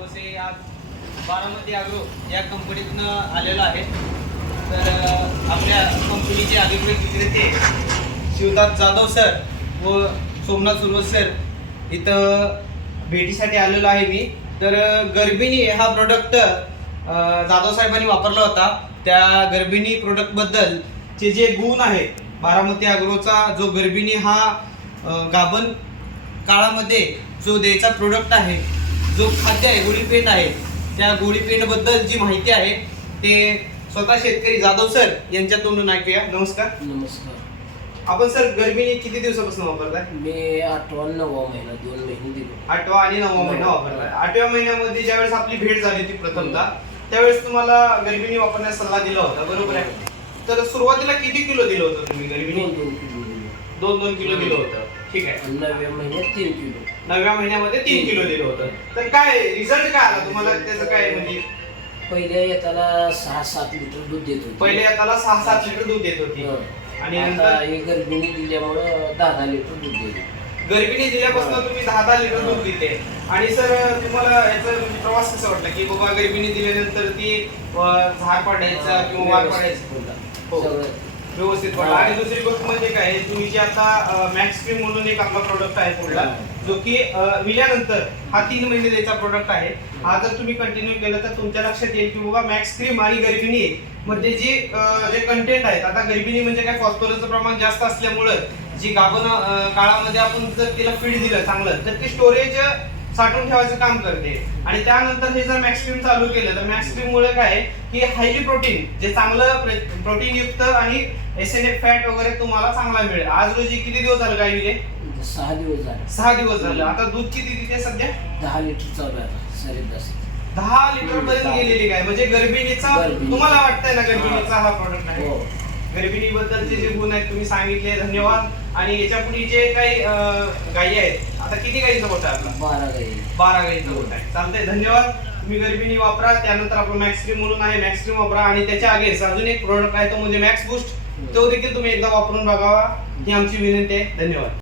नमस्कार आज बारामती आग्रो या कंपनीतनं आलेलो आहे. तर आपल्या कंपनीचे अधिकृत विक्रेते शिवदास जाधव सर व सोमनाथ सुरवत सर इथं भेटीसाठी आलेलो आहे मी. तर गर्भिणी हा प्रोडक्ट जाधव साहेबांनी वापरला होता. त्या गर्भिणी प्रोडक्टबद्दल चे जे गुण आहेत बारामती अग्रोचा जो गर्भिणी हा गाभन गाभण काळामध्ये जो द्यायचा प्रोडक्ट आहे जो खाद्य आहे गोळी पेंट आहे त्या गोळी पेंटबद्दल जी माहिती आहे ते स्वतः शेतकरी जाधव सर यांच्या तोंडून ऐकूया नमस्कार. नमस्कार. आपण सर गर्भिणी किती दिवसापासून वापरताय? मी आठवा नववा महिना दोन महिने दिलो. आठवा आणि नववा महिना वापरलाय आठव्या महिन्यामध्ये ज्यावेळेस आपली भेट झाली होती प्रथमतः त्यावेळेस तुम्हाला गर्भिणी वापरण्यास सल्ला दिला होता बरोबर आहे? तर सुरुवातीला किती किलो दिलं होतं तुम्ही गर्भिणी दोन दोन किलो दिलो. दोन दोन किलो दिलं होतं. ठीक आहे. नवव्या महिन्यात तीन किलो. नवव्या महिन्यामध्ये तीन किलो दिलं होतं. तर काय रिझल्ट काय आला तुम्हाला? त्याचं काय म्हणजे? पहिल्या येताला सहा सात लिटर दूध देत होती. पहिले त्याला सहा सात लिटर दूध देत होती. हं. आणि आता नंतर? हे गर्भिणी दिल्यामुळं दहा दहा लिटर दूध देते गर्भिणी दिल्यापासून तुम्ही दहा दहा लिटर दूध देते. आणि सर तुम्हाला याचा म्हणजे प्रवास कसा वाटला की बाबा गर्भिणी दिल्यानंतर ती अं, झाड पाडायचा किंवा वार पाडायचा? हो. सगळं व्यवस्थित पडला. आणि दुसरी गोष्ट म्हणजे काय तुम्ही जे आता मॅक्स क्रीम म्हणून एक आपला प्रोडक्ट आहे पुढला जो की विल्यानंतर हा तीन महिने द्यायचा प्रोडक्ट आहे. हा जर तुम्ही कंटिन्यू केलं तर तुमच्या लक्षात येईल की बाबा मॅक्स क्रीम आणि गर्भिणी मध्ये जे जे कंटेंट आहेत आता गर्भिणी म्हणजे काय फॉस्फरसचं प्रमाण जास्त असल्यामुळं जी गाभण काळामध्ये आपण जर तिला फीड दिलं चांगलं तर ते स्टोरेज साठवून ठेवायचं काम करते. आणि त्यानंतर हे जर मॅक्स क्रीम चालू केलं तर मॅक्स क्रीम मुळे काय की हायली प्रोटीन जे चांगलं प्रोटीन युक्त आणि एस एन एफ फॅट वगैरे तुम्हाला चांगला मिळेल. आज रोजी किती दिवस झाले काय विले? सहा दिवस झाले. सहा दिवस झाले. आता दूध किती तिथे सध्या? दहा लिटर चालू आहे जास्त दहा लिटर पर्यंत. गेलेली काय म्हणजे गर्भिणीचा गर्भिणी. तुम्हाला वाटतंय ना गर्भिणीचा हा. प्रॉडक्ट आहे? हो गर्भिणी बद्दलचे जे गुण आहेत तुम्ही सांगितले धन्यवाद. आणि याच्यापुढे जे काही अं, गायी आहेत आता किती गायीचा गोठा आहे आपला? बारा गाई बारा गायीचा गोठा आहे. चालतंय धन्यवाद. तुम्ही गर्भिणी वापरा त्यानंतर आपलं मॅक्स क्रीम म्हणून आहे मॅक्स क्रीम वापरा. आणि त्याच्या अगेन्स्ट अजून एक प्रोडक्ट आहे तो म्हणजे मॅक्स बूस्ट तो देखील तुम्ही एकदा वापरून बघावा. ही आमची विनंती आहे. धन्यवाद.